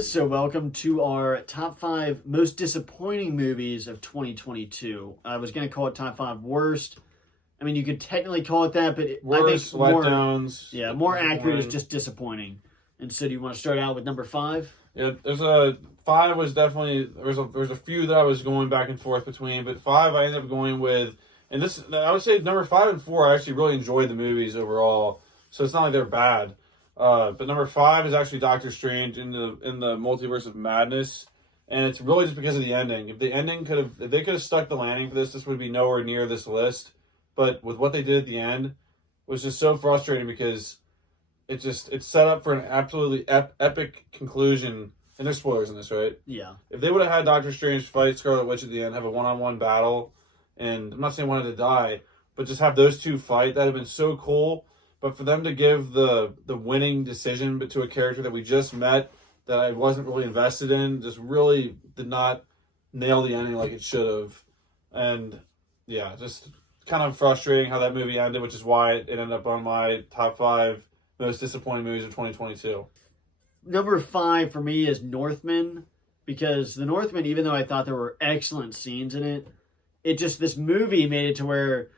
guys. So welcome to our top 5 most disappointing movies of 2022. I was going to call it top 5 worst. I mean, you could technically call it that, but Worst, I think more, letdowns. yeah, more accurate is just disappointing. And so do you want to start out with number 5? Yeah, there's a 5 was definitely, there's a few that I was going back and forth between, but 5 I ended up going with, and this, I would say number 5 and 4, I actually really enjoyed the movies overall, so it's not like they're bad. But number 5 is actually Doctor Strange in the Multiverse of Madness, and it's really just because of the ending. If they could have stuck the landing for this would be nowhere near this list. But with what they did at the end was just so frustrating because it's set up for an absolutely epic conclusion. And there's spoilers in this, right? Yeah. If they would have had Doctor Strange fight Scarlet Witch at the end, have a one-on-one battle, and I'm not saying wanted to die, but just have those two fight, that'd have been so cool. But for them to give the winning decision to a character that we just met, that I wasn't really invested in, just really did not nail the ending like it should have. And yeah, just kind of frustrating how that movie ended, which is why it ended up on my top 5 most disappointing movies of 2022. Number 5 for me is Northman, because the Northman, even though I thought there were excellent scenes in it, this movie made it to where,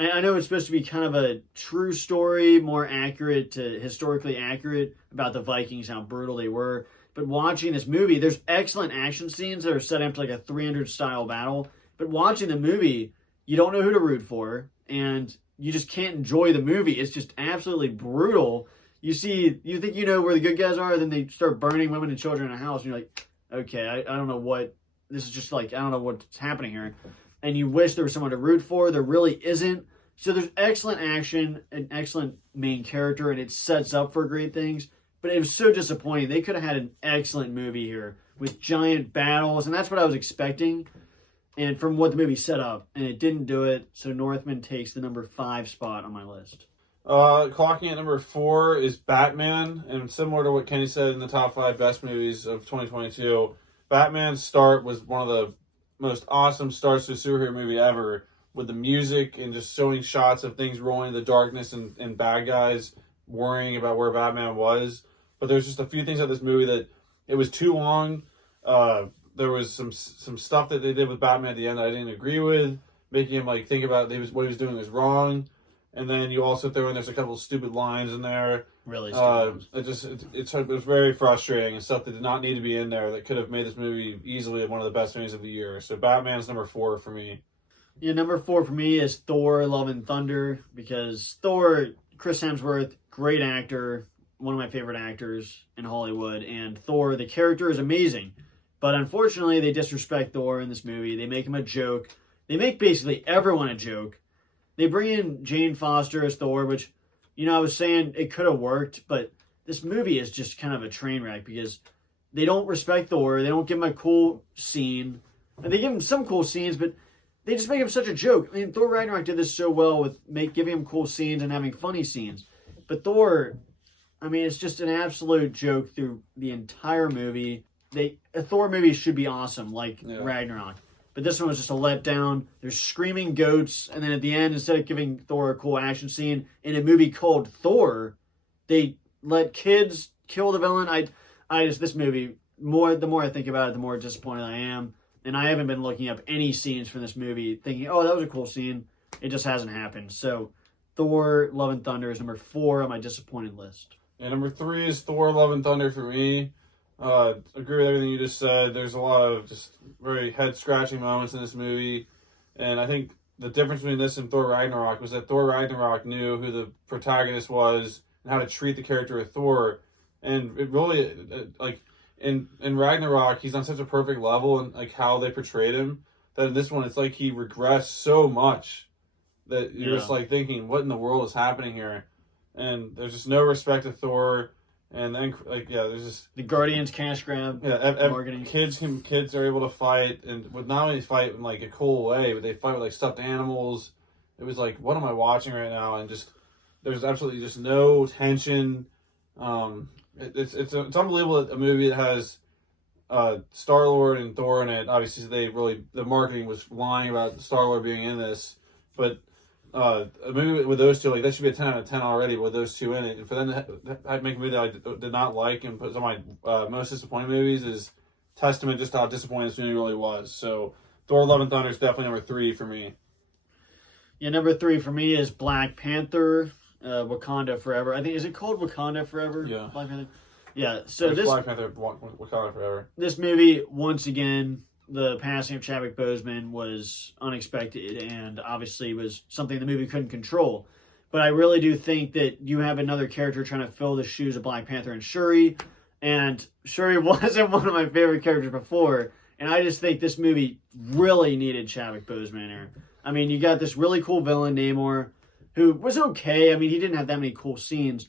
I know it's supposed to be kind of a true story, more accurate to historically accurate about the Vikings, how brutal they were. But watching this movie, there's excellent action scenes that are set up to like a 300 style battle. But watching the movie, you don't know who to root for, and you just can't enjoy the movie. It's just absolutely brutal. You think you know where the good guys are, then they start burning women and children in a house, and you're like, okay, I don't know what, this is just like, I don't know what's happening here. And you wish there was someone to root for. There really isn't. So there's excellent action, an excellent main character, and it sets up for great things. But it was so disappointing. They could have had an excellent movie here with giant battles, and that's what I was expecting. And from what the movie set up, and it didn't do it. So Northman takes the number 5 spot on my list. Clocking at number 4 is Batman, and similar to what Kenny said in the top 5 best movies of 2022, Batman's start was one of the most awesome starts to a superhero movie ever, with the music and just showing shots of things rolling in the darkness and bad guys worrying about where Batman was. But there's just a few things about this movie that it was too long. There was some stuff that they did with Batman at the end that I didn't agree with, making him like think about what he was doing was wrong. And then you also throw in there's a couple of stupid lines in there. Really stupid. It was very frustrating and stuff that did not need to be in there that could have made this movie easily one of the best movies of the year. So Batman's number 4 for me. Yeah, number 4 for me is Thor: Love and Thunder, because Thor, Chris Hemsworth, great actor, one of my favorite actors in Hollywood, and Thor, the character is amazing. But unfortunately, they disrespect Thor in this movie. They make him a joke. They make basically everyone a joke. They bring in Jane Foster as Thor, which, I was saying it could have worked, but this movie is just kind of a train wreck because they don't respect Thor. They don't give him a cool scene. And they give him some cool scenes, but they just make him such a joke. I mean, Thor Ragnarok did this so well with giving him cool scenes and having funny scenes. But Thor, it's just an absolute joke through the entire movie. A Thor movie should be awesome, like Ragnarok. But this one was just a letdown. There's screaming goats, and then at the end, instead of giving Thor a cool action scene, in a movie called Thor, they let kids kill the villain. This movie, the more I think about it, the more disappointed I am. And I haven't been looking up any scenes from this movie thinking, oh, that was a cool scene. It just hasn't happened. So Thor: Love and Thunder is number 4 on my disappointed list. And number 3 is Thor: Love and Thunder for me. Agree with everything you just said. There's a lot of just very head-scratching moments in this movie. And I think the difference between this and Thor Ragnarok was that Thor Ragnarok knew who the protagonist was and how to treat the character of Thor. And it really, in Ragnarok, he's on such a perfect level and like how they portrayed him, that in this one, it's like he regressed so much that you're just like thinking, what in the world is happening here? And there's just no respect to Thor. And then, there's just the Guardians cash grab. Yeah, marketing. Kids are able to fight, and would not only fight in like a cool way, but they fight with like stuffed animals. It was like, what am I watching right now? And just there's absolutely just no tension. It's unbelievable that a movie that has Star-Lord and Thor in it. Obviously, the marketing was lying about Star-Lord being in this, but a movie with those two, like that should be a 10 out of 10 already with those two in it. And for them to make a movie that I did not like and put some of my most disappointing movies is testament just to how disappointing this movie really was. So Thor: Love and Thunder is definitely number 3 for me. Yeah, number 3 for me is Black Panther, Wakanda Forever. I think, is it called Wakanda Forever? Yeah. Black Panther. Yeah. So this Black Panther, Wakanda Forever. This movie, once again, the passing of Chadwick Boseman was unexpected and obviously was something the movie couldn't control. But I really do think that you have another character trying to fill the shoes of Black Panther and Shuri. And Shuri wasn't one of my favorite characters before. And I just think this movie really needed Chadwick Boseman in there. I mean, you got this really cool villain, Namor, who was okay. I mean, he didn't have that many cool scenes.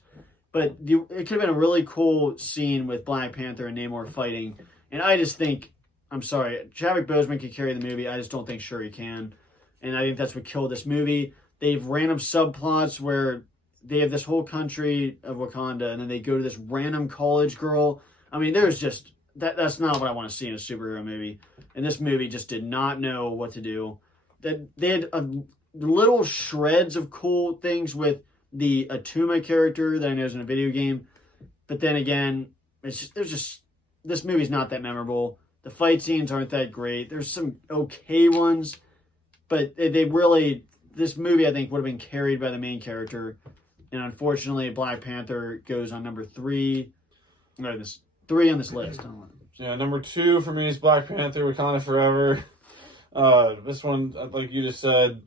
But it could have been a really cool scene with Black Panther and Namor fighting. And I just think, I'm sorry, Chadwick Boseman could carry the movie. I just don't think Shuri can. And I think that's what killed this movie. They have random subplots where they have this whole country of Wakanda and then they go to this random college girl. I mean, there's just, that's not what I want to see in a superhero movie. And this movie just did not know what to do. They had little shreds of cool things with the Atuma character that I know is in a video game. But then again, this movie's not that memorable. The fight scenes aren't that great. There's some okay ones, but this movie I think would have been carried by the main character. And unfortunately, Black Panther goes on number 3. This 3 on this list. Yeah, number 2 for me is Black Panther, Wakanda Forever. This one, like you just said,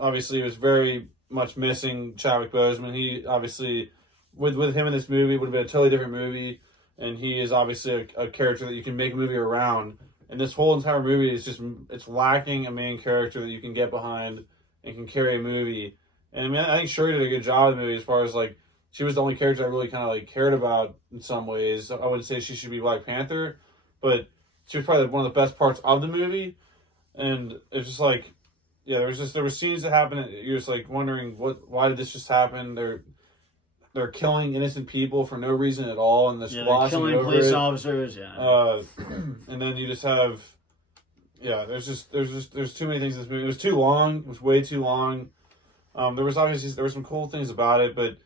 obviously was very much missing Chadwick Boseman. He obviously, with him in this movie, would have been a totally different movie. And he is obviously a character that you can make a movie around. And this whole entire movie is it's lacking a main character that you can get behind and can carry a movie. And I mean, I think Shuri did a good job in the movie as far as like, she was the only character I really kind of like cared about in some ways. I wouldn't say she should be Black Panther, but she was probably one of the best parts of the movie. And it's just like, yeah, there were scenes that happened. You're just like wondering why did this just happen? They're killing innocent people for no reason at all, and this glossing over killing police officers. Yeah. And then you just have, there's too many things in this movie. It was too long. It was way too long. There were some cool things about it, but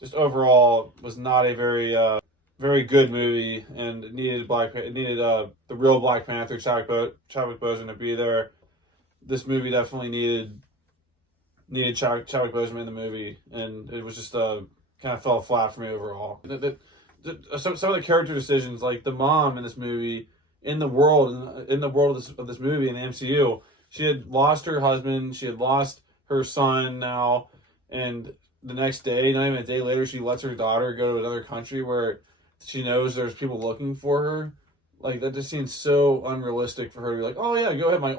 just overall was not a very good movie, and it needed the real Black Panther, Chadwick Boseman to be there. This movie definitely needed Chadwick Boseman in the movie, and it was just kind of fell flat for me overall. Some of the character decisions, like the mom in this movie, in the world of this movie in the MCU, she had lost her husband, she had lost her son now, and the next day, not even a day later, she lets her daughter go to another country where she knows there's people looking for her. Like, that just seems so unrealistic for her to be like, oh yeah, go ahead, my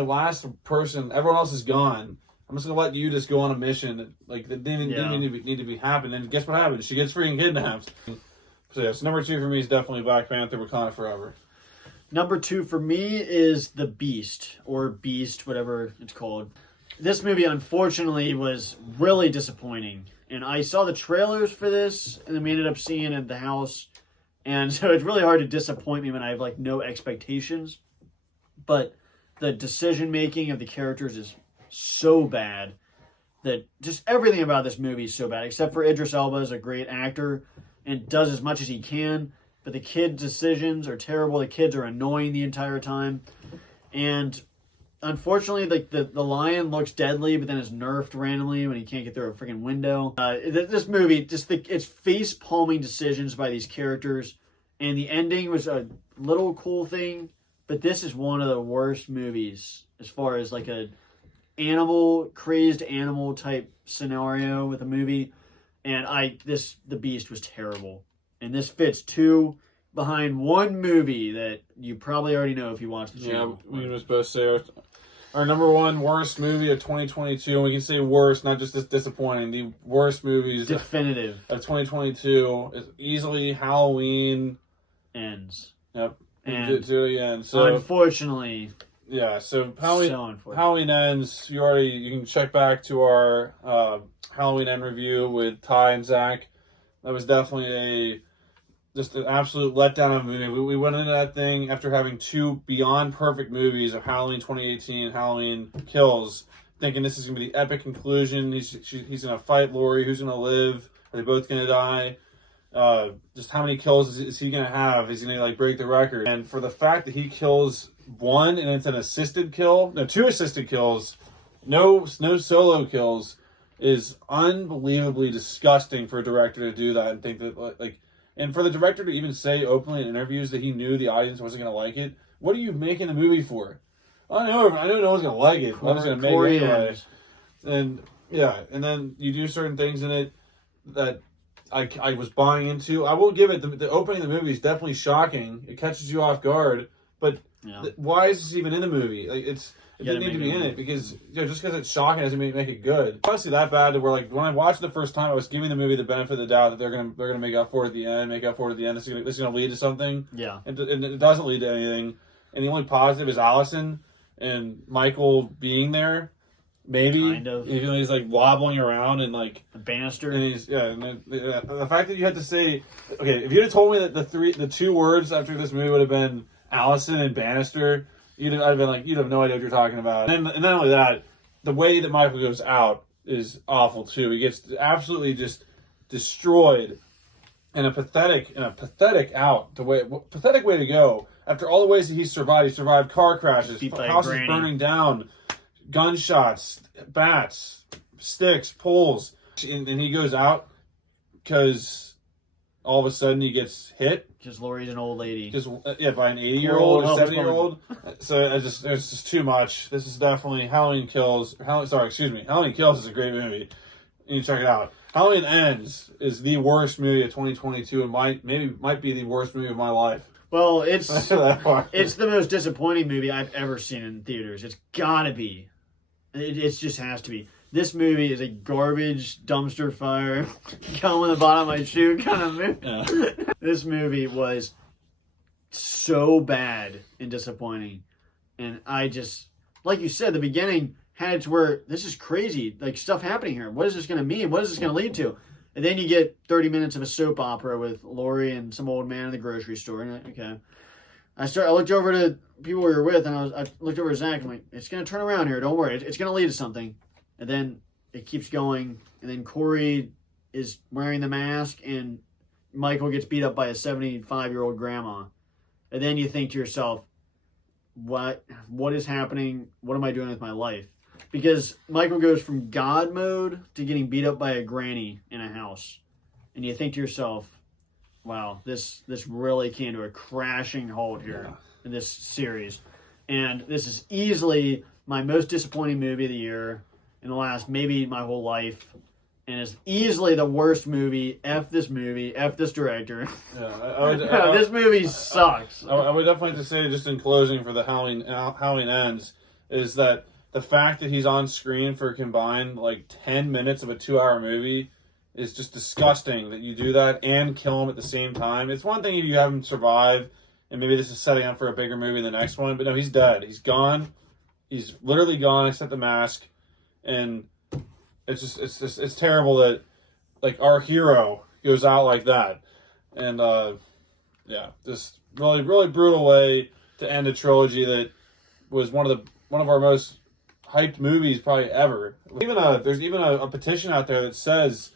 last person, everyone else is gone. I'm just gonna let you just go on a mission. Like, that didn't need to be happening. And guess what happens? She gets freaking kidnapped. So number 2 for me is definitely Black Panther, Wakanda Forever. Number 2 for me is The Beast, or Beast, whatever it's called. This movie, unfortunately, was really disappointing. And I saw the trailers for this, and then we ended up seeing it at the house. And so it's really hard to disappoint me when I have, like, no expectations. But the decision-making of the characters is so bad that just everything about this movie is so bad, except for Idris Elba is a great actor and does as much as he can. But the kids' decisions are terrible. The kids are annoying the entire time. And unfortunately, like the lion looks deadly, but then is nerfed randomly when he can't get through a freaking window. This movie, it's face-palming decisions by these characters. And the ending was a little cool thing, but this is one of the worst movies as far as like a crazed animal type scenario with a movie. And The Beast was terrible. And this fits 2 behind 1 movie that you probably already know if you watch the channel. Yeah, we were supposed to say our number 1 worst movie of 2022, and we can say worst, not just disappointing. The worst movies definitive of 2022 is easily Halloween Ends. Yep. And to the end. So unfortunately, yeah. So Halloween Ends. You can check back to our Halloween End review with Ty and Zach. That was definitely just an absolute letdown of a movie. We went into that thing after having 2 beyond perfect movies of Halloween 2018 and Halloween Kills. thinking this is going to be the epic conclusion. He's going to fight Laurie. Who's going to live? Are they both going to die? Just how many kills is he going to have? Is he going to like break the record? And for the fact that he kills one and it's an assisted kill, no, 2 assisted kills, no solo kills, is unbelievably disgusting for a director to do that and think that like, and for the director to even say openly in interviews that he knew the audience wasn't going to like it. What are you making the movie for? I know no one's going to like it. I'm just going to make it anyway. And yeah, and then you do certain things in it that I was buying into. I will give it, the opening of the movie is definitely shocking. It catches you off guard, but why is this even in the movie? Like it didn't need to be in it because just because it's shocking doesn't make it good. Honestly, that bad to where like when I watched it the first time, I was giving the movie the benefit of the doubt that they're gonna make up for it at the end, This is gonna lead to something. Yeah, and it doesn't lead to anything. And the only positive is Allison and Michael being there. Maybe kind of. Even though he's like wobbling around and like the banister. And he's the fact that you had to say, okay, if you'd have told me that the 2 words after this movie would have been Allison and Bannister, I'd have been like, you'd have no idea what you're talking about. And not only that, the way that Michael goes out is awful too. He gets absolutely just destroyed in a pathetic out. Pathetic way to go. After all the ways that he survived car crashes, houses burning down, gunshots, bats, sticks, poles, and he goes out because all of a sudden he gets hit. Just Laurie's an old lady. Just by an 80-year-old, a 70-year-old. So it's just too much. This is definitely Halloween Kills. Halloween Kills is a great movie. You need to check it out. Halloween Ends is the worst movie of 2022 and might be the worst movie of my life. Well, it's the most disappointing movie I've ever seen in theaters. It's gotta be. It just has to be. This movie is a garbage dumpster fire, come in the bottom of my shoe kind of movie. Yeah. This movie was so bad and disappointing. And I just, like you said, the beginning had it to where this is crazy, like stuff happening here. What is this going to mean? What is this going to lead to? And then you get 30 minutes of a soap opera with Laurie and some old man in the grocery store. And okay. I looked over to people we were with, and I looked over to Zach, and I'm like, it's going to turn around here. Don't worry. It's going to lead to something. And then it keeps going. And then Corey is wearing the mask, and Michael gets beat up by a 75-year-old grandma. And then you think to yourself, what is happening? What am I doing with my life? Because Michael goes from God mode to getting beat up by a granny in a house. And you think to yourself, wow, this really came to a crashing halt here in this series. And this is easily my most disappointing movie of the year in the last, maybe my whole life. And it's easily the worst movie. F this movie. F this director. Yeah, this movie sucks. I would definitely like to say, just in closing for the Halloween Ends, is that the fact that he's on screen for a combined like 10 minutes of a 2-hour movie is just disgusting that you do that and kill him at the same time. It's one thing if you have him survive, and maybe this is setting up for a bigger movie in the next one, but no, he's dead. He's gone. He's literally gone except the mask. And it's terrible that like our hero goes out like that. And just really, really brutal way to end a trilogy that was one of our most hyped movies probably ever. There's even a petition out there that says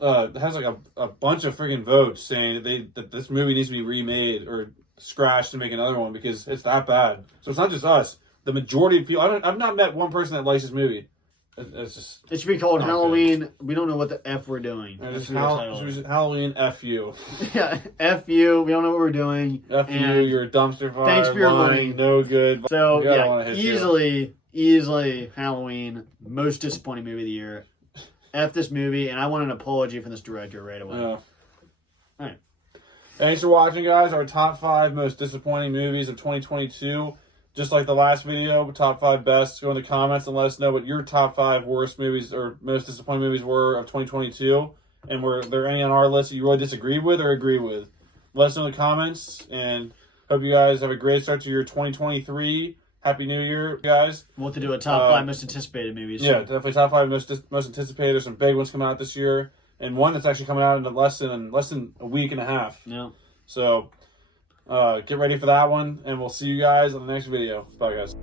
has like a bunch of freaking votes saying that this movie needs to be remade or scratched to make another one because it's that bad. So it's not just us. The majority of people, I've not met one person that likes this movie. It should be called Halloween. Good. We don't know what the F we're doing. Halloween F you. Yeah, F you. We don't know what we're doing. F you. You're a dumpster fire. Thanks for your money. No good. So yeah, easily Halloween. Most disappointing movie of the year. F this movie, and I want an apology from this director right away. Yeah. All right. Thanks for watching, guys. Our top 5 most disappointing movies of 2022. Just like the last video, top 5 best. Go in the comments and let us know what your top 5 worst movies or most disappointing movies were of 2022. And were there any on our list that you really disagreed with or agreed with? Let us know in the comments. And hope you guys have a great start to your 2023. Happy New Year, guys. We'll have to do a top 5 most anticipated movies. Yeah, definitely top 5 most anticipated. There's some big ones coming out this year. And one that's actually coming out in less than a week and a half. Yeah. So get ready for that one, and we'll see you guys on the next video. Bye, guys.